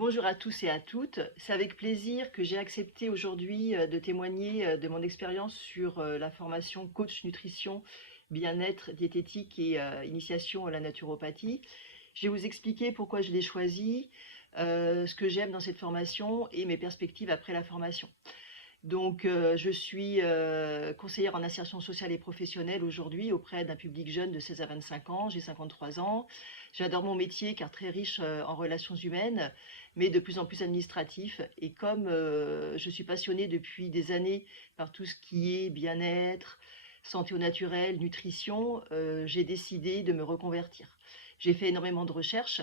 Bonjour à tous et à toutes. C'est avec plaisir que j'ai accepté aujourd'hui de témoigner de mon expérience sur la formation coach nutrition, bien-être, diététique et initiation à la naturopathie. Je vais vous expliquer pourquoi je l'ai choisie, ce que j'aime dans cette formation et mes perspectives après la formation. Donc, je suis, conseillère en insertion sociale et professionnelle aujourd'hui auprès d'un public jeune de 16 à 25 ans. J'ai 53 ans. J'adore mon métier car très riche, en relations humaines, mais de plus en plus administratif et comme, je suis passionnée depuis des années par tout ce qui est bien-être, santé au naturel, nutrition, j'ai décidé de me reconvertir. J'ai fait énormément de recherches,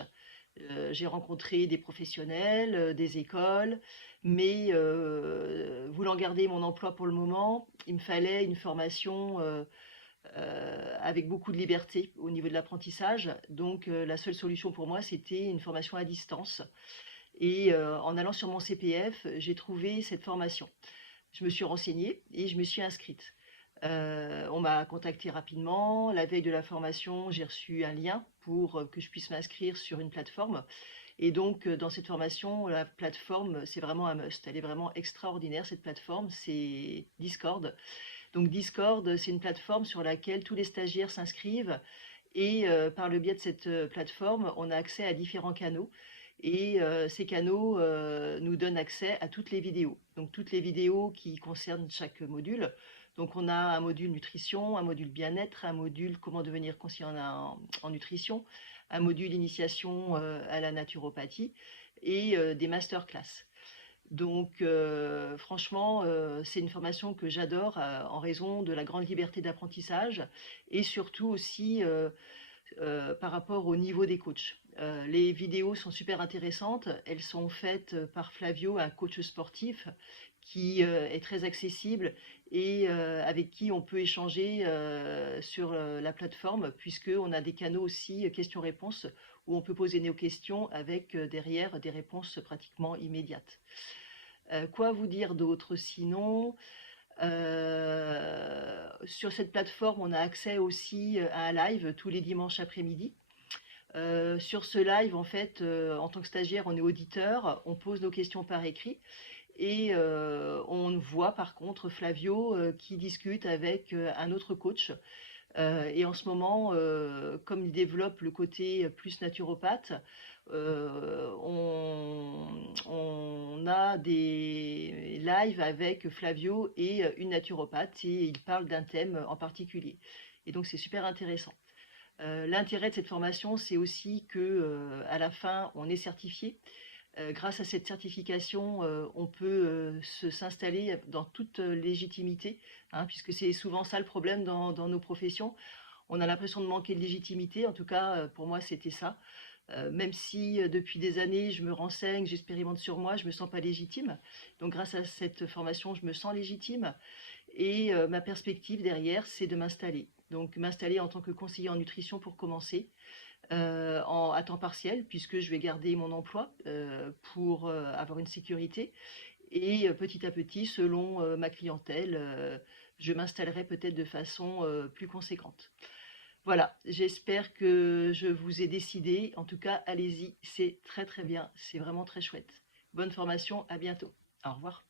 j'ai rencontré des professionnels, des écoles, mais voulant garder mon emploi pour le moment, il me fallait une formation, avec beaucoup de liberté au niveau de l'apprentissage. Donc la seule solution pour moi, c'était une formation à distance et en allant sur mon CPF, j'ai trouvé cette formation. Je me suis renseignée et je me suis inscrite. On m'a contactée rapidement. La veille de la formation, j'ai reçu un lien pour, que je puisse m'inscrire sur une plateforme et donc dans cette formation, la plateforme, c'est vraiment un must. Elle est vraiment extraordinaire cette plateforme, c'est Discord. Donc Discord, c'est une plateforme sur laquelle tous les stagiaires s'inscrivent et par le biais de cette, plateforme, on a accès à différents canaux et ces canaux, nous donnent accès à toutes les vidéos. Donc toutes les vidéos qui concernent chaque module. Donc on a un module nutrition, un module bien-être, un module comment devenir conseiller en nutrition, un module initiation, à la naturopathie et des masterclass. Donc franchement, c'est une formation que j'adore, en raison de la grande liberté d'apprentissage et surtout aussi, par rapport au niveau des coachs. Les vidéos sont super intéressantes. Elles sont faites par Flavio, un coach sportif qui est très accessible et avec qui on peut échanger sur la plateforme, puisqu'on a des canaux aussi questions-réponses où on peut poser nos questions avec derrière des réponses pratiquement immédiates. Quoi vous dire d'autre sinon? Sur cette plateforme, on a accès aussi à un live tous les dimanches après-midi. Sur ce live, en fait, en tant que stagiaire, on est auditeur, on pose nos questions par écrit et on voit par contre Flavio, qui discute avec, un autre coach. Et en ce moment, comme il développe le côté plus naturopathe, on a des lives avec Flavio et une naturopathe et ils parlent d'un thème en particulier. Et donc c'est super intéressant. L'intérêt de cette formation, c'est aussi que, à la fin, on est certifié. Grâce à cette certification, on peut, s'installer dans toute légitimité, hein, puisque c'est souvent ça le problème dans nos professions. On a l'impression de manquer de légitimité, en tout cas, pour moi, c'était ça. Même si, depuis des années, je me renseigne, j'expérimente sur moi, je me sens pas légitime. Donc grâce à cette formation, je me sens légitime et ma perspective derrière, c'est de m'installer. Donc m'installer en tant que conseiller en nutrition pour commencer, à temps partiel puisque je vais garder mon emploi, pour, avoir une sécurité et petit à petit selon, ma clientèle, je m'installerai peut-être de façon, plus conséquente. Voilà, j'espère que je vous ai décidé. En tout cas, allez-y, c'est très, très bien, c'est vraiment très chouette. Bonne formation, à bientôt. Au revoir.